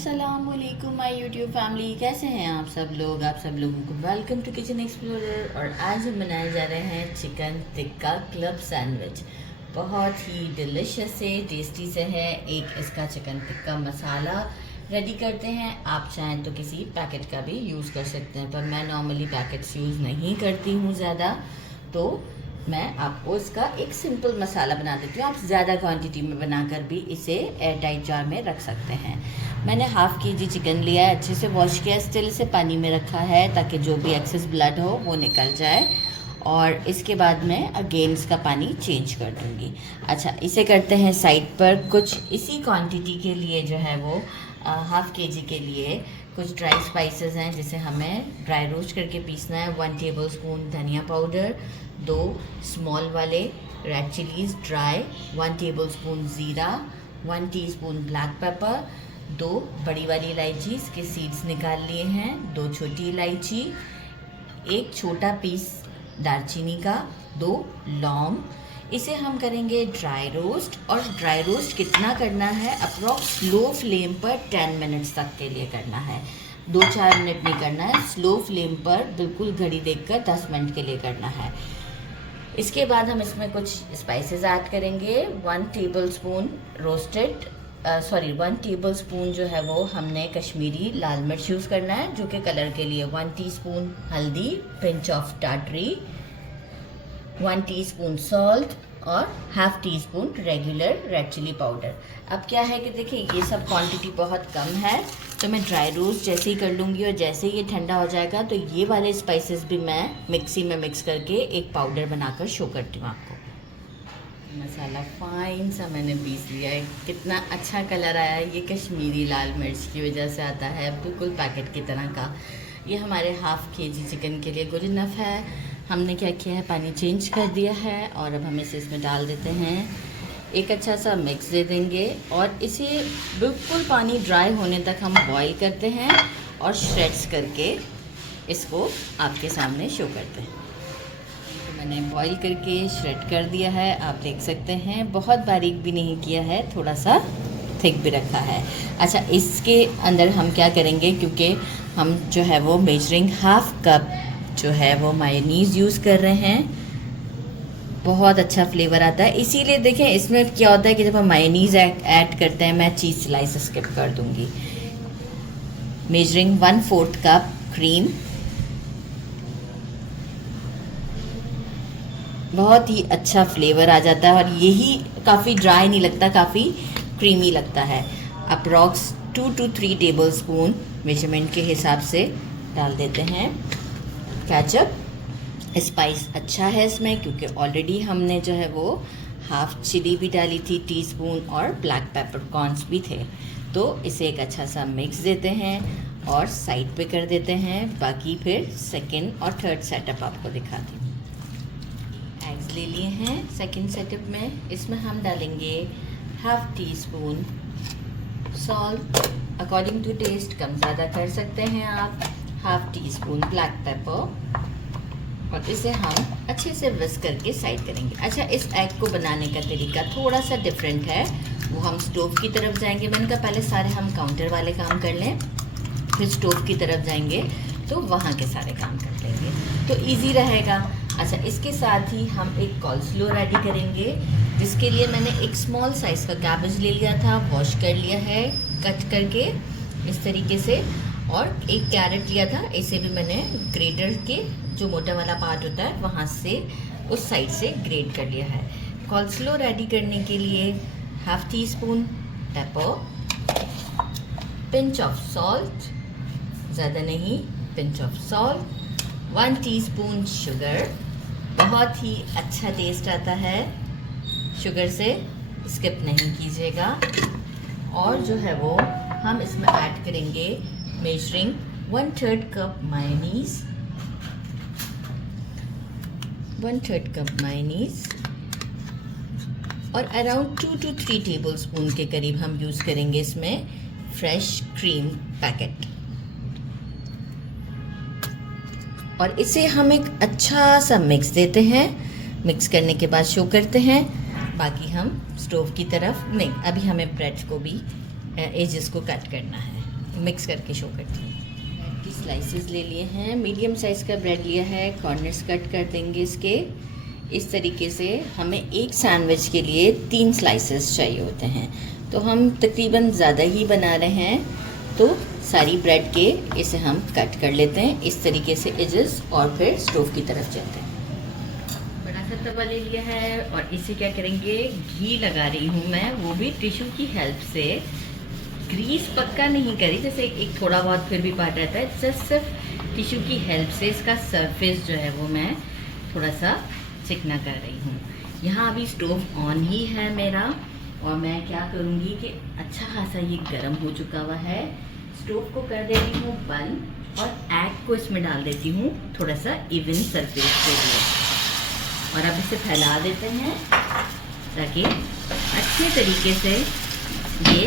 अस्सलामुअलैकुम my YouTube family, कैसे हैं आप सब लोगों को वेलकम टू किचन एक्सप्लोरर। और आज हम बनाए जा रहे हैं चिकन टिक्का क्लब सैंडविच। बहुत ही डिलिशियस से टेस्टी से है। एक इसका चिकन टिक्का मसाला रेडी करते हैं। आप चाहें तो किसी पैकेट का भी यूज़ कर सकते हैं, पर मैं नॉर्मली पैकेट्स यूज़ नहीं करती हूँ ज़्यादा, तो मैं आपको इसका एक सिंपल मसाला बना देती हूँ। आप ज़्यादा क्वांटिटी में बनाकर भी इसे एयर टाइट जार में रख सकते हैं। मैंने हाफ़ केजी चिकन लिया है, अच्छे से वॉश किया, स्टिल से पानी में रखा है ताकि जो भी एक्सेस ब्लड हो वो निकल जाए। और इसके बाद मैं अगेन इसका पानी चेंज कर दूँगी। अच्छा, इसे करते हैं साइड पर। कुछ इसी क्वांटिटी के लिए जो है वो हाफ़ केजी के लिए कुछ ड्राई स्पाइसेस हैं जिसे हमें ड्राई रोस्ट करके पीसना है। 1 टेबलस्पून धनिया पाउडर, 2 स्मॉल वाले रेड चिलीज़ ड्राई, 1 टेबलस्पून ज़ीरा, 1 टीस्पून ब्लैक पेपर, 2 बड़ी वाली इलायची इसके सीड्स निकाल लिए हैं, 2 छोटी इलायची, 1 छोटा पीस दालचीनी का, 2 लौंग। इसे हम करेंगे ड्राई रोस्ट। और ड्राई रोस्ट कितना करना है, अप्रॉक्स लो फ्लेम पर 10 मिनट्स तक के लिए करना है। 2-4 मिनट नहीं करना है, स्लो फ्लेम पर बिल्कुल घड़ी देखकर 10 मिनट के लिए करना है। इसके बाद हम इसमें कुछ स्पाइसेस ऐड करेंगे। 1 टेबलस्पून जो है वो हमने कश्मीरी लाल मिर्च यूज़ करना है जो कि कलर के लिए। 1 टीस्पून हल्दी, पिंच ऑफ टाटरी, 1 टीस्पून सॉल्ट और half teaspoon regular red chilli powder. अब क्या है कि देखिए ये सब क्वांटिटी बहुत कम है, तो मैं ड्राई रोस्ट जैसे ही कर लूँगी और जैसे ही ये ठंडा हो जाएगा तो ये वाले स्पाइसेस भी मैं मिक्सी में मिक्स करके एक पाउडर बनाकर शो करती हूँ आपको। मसाला फाइन सा मैंने पीस लिया है। कितना अच्छा कलर आया है, ये कश्मीरी लाल मिर्च की वजह से आता है, बिल्कुल पैकेट की तरह का। ये हमारे हाफ़ केजी चिकन के लिए गुड इनफ है। हमने क्या किया है, पानी चेंज कर दिया है और अब हम इसे इसमें डाल देते हैं। एक अच्छा सा मिक्स दे देंगे और इसे बिल्कुल पानी ड्राई होने तक हम बॉईल करते हैं और श्रेड्स करके इसको आपके सामने शो करते हैं। तो मैंने बॉईल करके श्रेड कर दिया है, आप देख सकते हैं। बहुत बारीक भी नहीं किया है, थोड़ा सा थिक भी रखा है। अच्छा, इसके अंदर हम क्या करेंगे, क्योंकि हम जो है वो मेजरिंग हाफ़ कप जो है वो मायोनीज़ यूज़ कर रहे हैं। बहुत अच्छा फ्लेवर आता है, इसीलिए देखें इसमें क्या होता है कि जब हम मायोनीज़ ऐड करते हैं, मैं चीज़ स्लाइस स्किप कर दूंगी। मेजरिंग 1/4 कप क्रीम, बहुत ही अच्छा फ्लेवर आ जाता है और यही काफ़ी ड्राई नहीं लगता, काफ़ी क्रीमी लगता है। अप्रॉक्स 2 to 3 टेबलस्पून मेजरमेंट के हिसाब से डाल देते हैं। केचप, स्पाइस अच्छा है इसमें क्योंकि ऑलरेडी हमने जो है वो हाफ़ चिली भी डाली थी टीस्पून और ब्लैक पेपर कॉर्न्स भी थे। तो इसे एक अच्छा सा मिक्स देते हैं और साइड पे कर देते हैं। बाकी फिर सेकंड और थर्ड सेटअप आपको दिखाती हूँ। एग्स ले लिए हैं सेकंड सेटअप में। इसमें हम डालेंगे half teaspoon salt, according to taste कम ज़्यादा कर सकते हैं आप। Half teaspoon black pepper और इसे हम अच्छे से विस्क करके साइड करेंगे। अच्छा, इस एग को बनाने का तरीका थोड़ा सा डिफरेंट है, वो हम स्टोव की तरफ जाएंगे। मैंने कहा पहले सारे हम काउंटर वाले काम कर लें, फिर स्टोव की तरफ जाएंगे तो वहाँ के सारे काम कर लेंगे, तो इजी रहेगा। अच्छा, इसके साथ ही हम एक कॉल्स्लो रेडी करेंगे, जिसके लिए मैंने एक स्मॉल साइज़ का कैबेज ले लिया था, वॉश कर लिया है कट करके इस तरीके से, और एक कैरेट लिया था, इसे भी मैंने ग्रेटर के जो मोटा वाला पार्ट होता है वहाँ से उस साइड से ग्रेट कर लिया है। कॉल्स्लो रेडी करने के लिए half tea spoon paper, pinch of salt, ज़्यादा नहीं, pinch of salt, 1 teaspoon sugar. बहुत ही अच्छा टेस्ट आता है, शुगर से स्किप नहीं कीजिएगा। और जो है वो हम इसमें ऐड करेंगे measuring 1/3 cup mayonnaise, 1/3 cup mayonnaise और अराउंड 2 to 3 टेबलस्पून के करीब हम यूज़ करेंगे इसमें फ्रेश क्रीम पैकेट। और इसे हम एक अच्छा सा मिक्स देते हैं। मिक्स करने के बाद शो करते हैं। बाकी हम स्टोव की तरफ नहीं, अभी हमें ब्रेड को भी एजेस को कट करना है। मिक्स करके शो करती हूँ। ब्रेड की स्लाइसेस ले लिए हैं, मीडियम साइज़ का ब्रेड लिया है, कॉर्नर्स कट कर देंगे इसके। इस तरीके से हमें एक सैंडविच के लिए 3 स्लाइसेस चाहिए होते हैं, तो हम तकरीबन ज़्यादा ही बना रहे हैं, तो सारी ब्रेड के इसे हम कट कर लेते हैं इस तरीके से एजेस, और फिर स्टोव की तरफ चलते हैं। बड़ा सा तवा ले लिया है और इसे क्या करेंगे, घी लगा रही हूँ मैं, वो भी टिश्यू की हेल्प से। ग्रीस पक्का नहीं करी, जैसे एक थोड़ा बहुत फिर भी पार्ट रहता है, जस्ट सिर्फ टिश्यू की हेल्प से इसका सरफेस जो है वो मैं थोड़ा सा चिकना कर रही हूँ। यहाँ अभी स्टोव ऑन ही है मेरा, और मैं क्या करूँगी कि अच्छा खासा ये गर्म हो चुका हुआ है, स्टोव को कर दे रही हूँ बंद, और एग को इसमें डाल देती हूँ थोड़ा सा इवन सरफेस के लिए, और अब इसे फैला देते हैं ताकि अच्छे तरीके से ये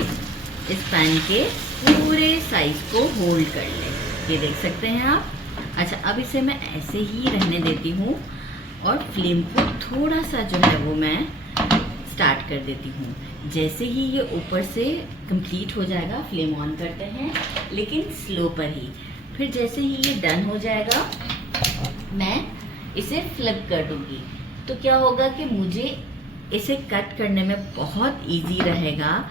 इस पैन के पूरे साइज को होल्ड कर ले। ये देख सकते हैं आप। अच्छा, अब इसे मैं ऐसे ही रहने देती हूँ और फ्लेम को थोड़ा सा जो है वो मैं स्टार्ट कर देती हूँ। जैसे ही ये ऊपर से कंप्लीट हो जाएगा फ्लेम ऑन करते हैं, लेकिन स्लो पर ही। फिर जैसे ही ये डन हो जाएगा मैं इसे फ्लिप कर दूँगी, तो क्या होगा कि मुझे इसे कट करने में बहुत इजी रहेगा।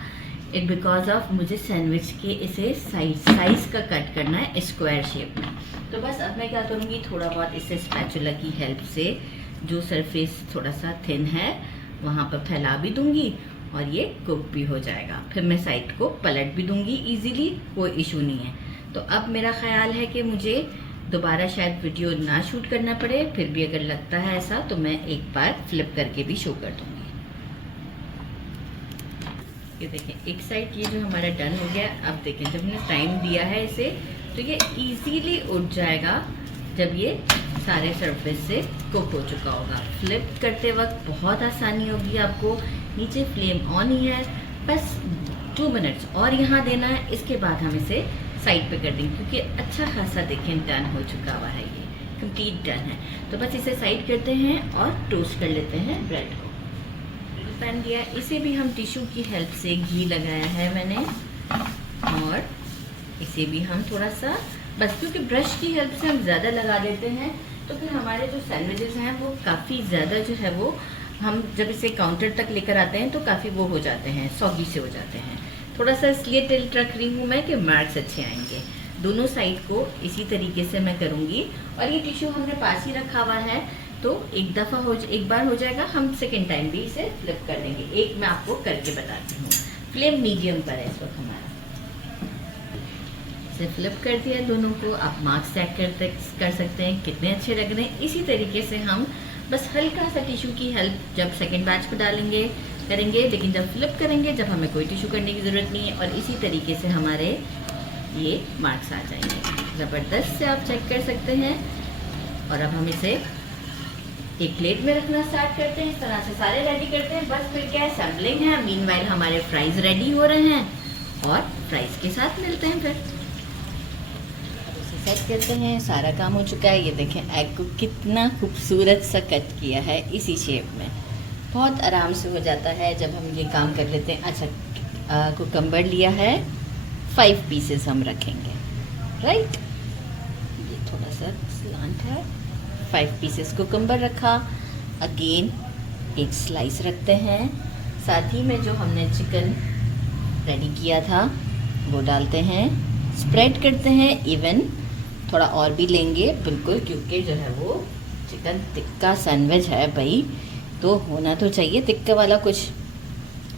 इट बिकॉज ऑफ मुझे सैंडविच के इसे साइज का कट करना है स्क्वायर शेप में। तो बस अब मैं क्या करूँगी, थोड़ा बहुत इसे स्पैचुला की हेल्प से जो सरफेस थोड़ा सा थिन है वहाँ पर फैला भी दूँगी, और ये कुक भी हो जाएगा। फिर मैं साइड को पलट भी दूँगी इजीली, कोई इशू नहीं है। तो अब मेरा ख्याल है कि मुझे दोबारा शायद वीडियो ना शूट करना पड़े, फिर भी अगर लगता है ऐसा तो मैं एक बार फ्लिप करके भी शो कर दूँगी। ये देखें, एक साइड ये जो हमारा डन हो गया। अब देखें, जब मैंने टाइम दिया है इसे, तो ये इजीली उठ जाएगा जब ये सारे सरफेस से कुक हो चुका होगा। फ्लिप करते वक्त बहुत आसानी होगी आपको। नीचे फ्लेम ऑन ही है, बस 2 मिनट्स और यहाँ देना है, इसके बाद हम इसे साइड पे कर देंगे, क्योंकि अच्छा खासा देखें डन हो चुका हुआ है, ये कंप्लीट डन है। तो बस इसे साइड करते हैं और टोस्ट कर लेते हैं ब्रेड को। पैन दिया, इसे भी हम टिश्यू की हेल्प से घी लगाया है मैंने, और इसे भी हम थोड़ा सा बस, क्योंकि ब्रश की हेल्प से हम ज़्यादा लगा देते हैं तो फिर हमारे जो सैंडविचेस हैं वो काफ़ी ज़्यादा जो है वो, हम जब इसे काउंटर तक लेकर आते हैं तो काफ़ी वो हो जाते हैं, सॉगी से हो जाते हैं। थोड़ा सा इसलिए टिल्ट रख रही हूँ मैं कि मार्क्स अच्छे आएंगे। दोनों साइड को इसी तरीके से मैं करूँगी, और ये टिश्यू हमने पास ही रखा हुआ है, तो एक बार हो जाएगा, हम सेकेंड टाइम भी इसे फ्लिप कर देंगे। एक मैं आपको करके बताती हूँ। फ्लेम मीडियम पर है इस वक्त हमारा। इसे फ्लिप कर दिया दोनों को। आप मार्क्स चेक कर सकते हैं कितने अच्छे लग रहे हैं। इसी तरीके से हम बस हल्का सा टिश्यू की हेल्प जब सेकेंड बैच को करेंगे, लेकिन जब फ्लिप करेंगे, जब हमें कोई टिश्यू करने की ज़रूरत नहीं है, और इसी तरीके से हमारे ये मार्क्स आ जाएंगे। ज़बरदस्त से आप चेक कर सकते हैं। और अब हम इसे एक प्लेट में रखना स्टार्ट करते हैं। इस तरह से सारे रेडी करते हैं। बस फिर क्या है, सैम्पलिंग है। मीनवाइल हमारे फ्राइज रेडी हो रहे हैं, और फ्राइज के साथ मिलते हैं फिर। सेट करते हैं, सारा काम हो चुका है। ये देखें, एग को कितना खूबसूरत सा कट किया है इसी शेप में। बहुत आराम से हो जाता है जब हम ये काम कर लेते हैं। अच्छा, कुकम्बर लिया है, 5 पीसेस हम रखेंगे, राइट। ये थोड़ा सा स्लांट है। 5 पीसेस कुकम्बर रखा। अगेन एक स्लाइस रखते हैं, साथ ही में जो हमने चिकन रेडी किया था वो डालते हैं, स्प्रेड करते हैं इवन। थोड़ा और भी लेंगे बिल्कुल, क्योंकि जो है वो चिकन टिक्का सैंडविच है भाई, तो होना तो चाहिए टिक्का वाला। कुछ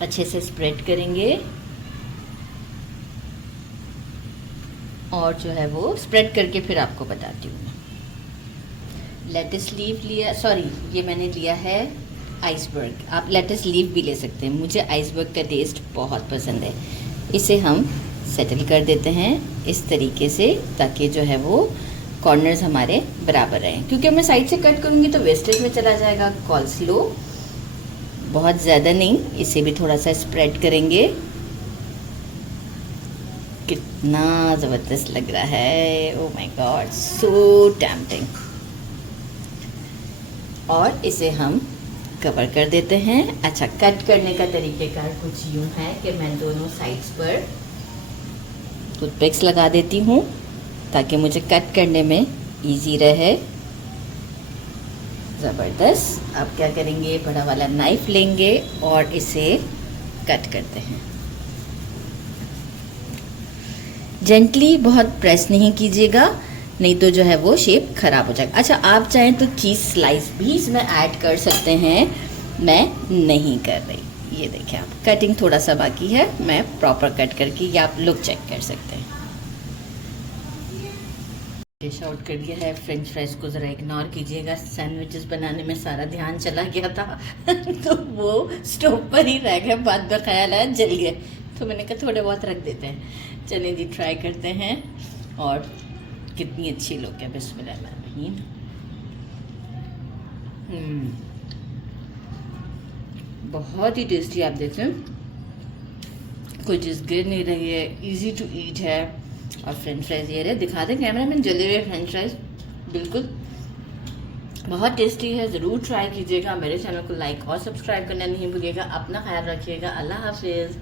अच्छे से स्प्रेड करेंगे, और जो है वो स्प्रेड करके फिर आपको बताती हूँ। लेटिस लीफ लिया, सॉरी ये मैंने लिया है आइसबर्ग। आप लेटिस लीफ भी ले सकते हैं, मुझे आइसबर्ग का टेस्ट बहुत पसंद है। इसे हम सेटल कर देते हैं इस तरीके से, ताकि जो है वो कॉर्नर्स हमारे बराबर रहें। क्योंकि मैं साइड से कट करूँगी तो वेस्टेज में चला जाएगा। कॉल्स्लो बहुत ज़्यादा नहीं, इसे भी थोड़ा सा स्प्रेड करेंगे। कितना ज़बरदस्त लग रहा है, oh my God, so tempting. और इसे हम कवर कर देते हैं। अच्छा, कट करने का तरीक़ेकार कुछ यूँ है कि मैं दोनों साइड्स पर टूथपिक्स लगा देती हूँ ताकि मुझे कट करने में इजी रहे। ज़बरदस्त। अब क्या करेंगे, बड़ा वाला नाइफ लेंगे और इसे कट करते हैं। जेंटली, बहुत प्रेस नहीं कीजिएगा, नहीं तो जो है वो शेप ख़राब हो जाएगा। अच्छा, आप चाहें तो चीज़ स्लाइस भी इसमें ऐड कर सकते हैं, मैं नहीं कर रही। ये देखिए आप, कटिंग थोड़ा सा बाकी है, मैं प्रॉपर कट करके ये आप लोग चेक कर सकते हैं। डिश आउट कर दिया है। फ्रेंच फ्राइज को ज़रा इग्नोर कीजिएगा, सैंडविचेस बनाने में सारा ध्यान चला गया था तो वो स्टोव पर ही रह गए, बाद में ख्याल आया जल गए, तो मैंने कहा थोड़े बहुत रख देते हैं। चलिए जी, ट्राई करते हैं। और कितनी अच्छी लुक है, बिस्मिल्लाहिर्रहमानिर्रहीम। बहुत ही टेस्टी। आप देखें, कोई चीज़ गिर नहीं रही है, इजी टू ईट है। और फ्रेंच फ्राइज ये रहे, दिखा दें कैमरा में, जले हुए फ्रेंच फ्राइज, बिल्कुल बहुत टेस्टी है। ज़रूर ट्राई कीजिएगा। मेरे चैनल को लाइक और सब्सक्राइब करना नहीं भूलिएगा। अपना ख्याल रखिएगा। अल्लाह हाफिज़।